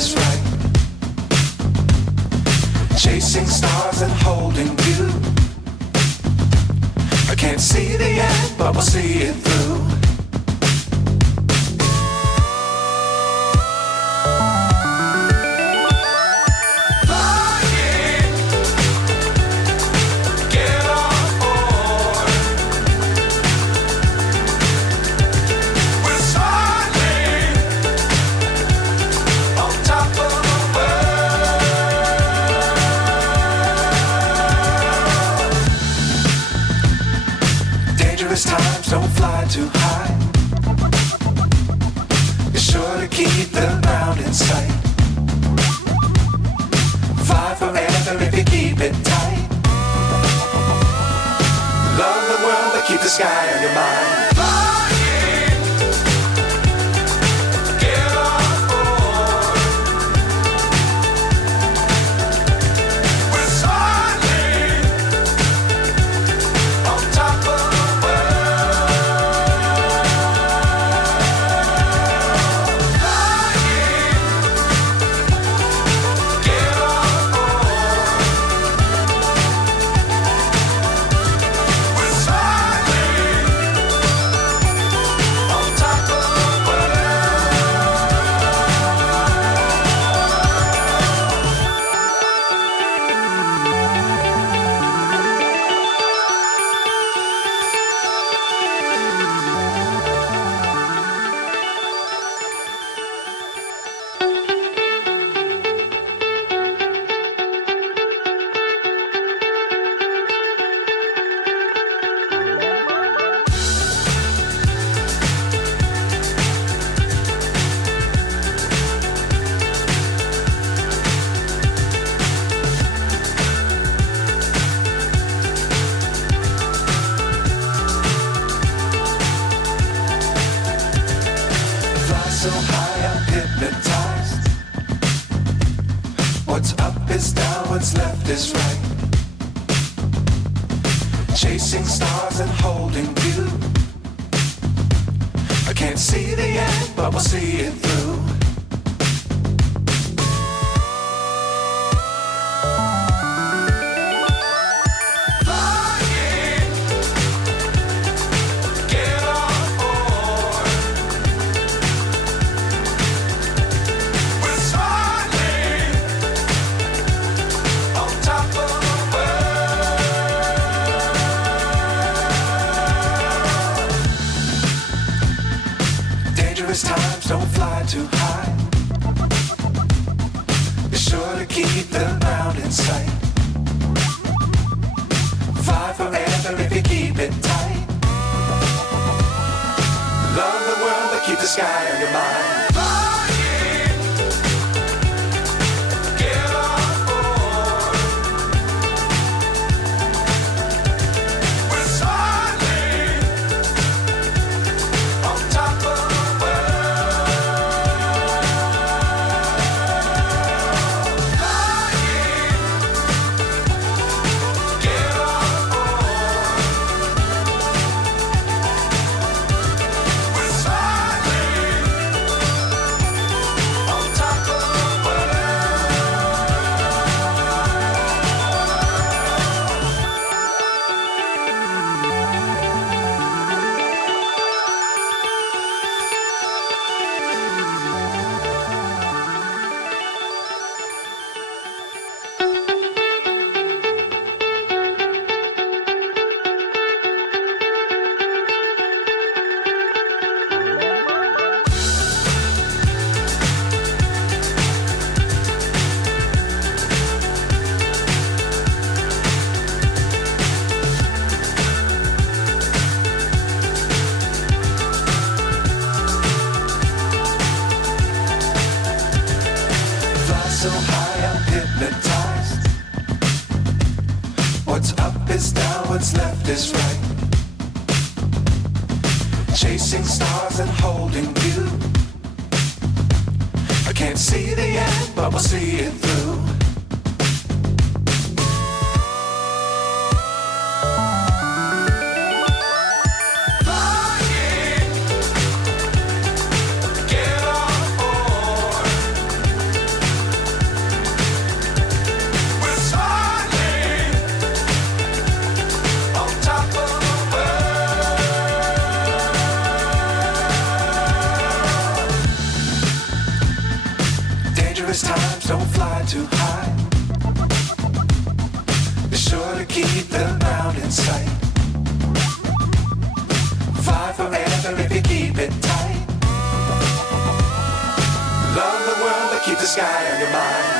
is right. Chasing stars and holding you. I can't see the end, but we'll see it through. Times don't fly too high. Be sure to keep the ground in sight. Fly forever if you keep it tight. Love the world but keep the sky on your mind. So high I'm hypnotized. What's up is down, what's left is right. Chasing stars and holding you. I can't see the end, but we'll see it through. Times don't fly too high. Be sure to keep the ground in sight. Fly forever if you keep it tight. Love the world but keep the sky on your mind. So high I'm hypnotized. What's up is down, what's left is right. Chasing stars and holding you. I can't see the end, but we'll see it through. keep the ground in sight. Fly forever if you keep it tight. Love the world, but keep the sky on your mind.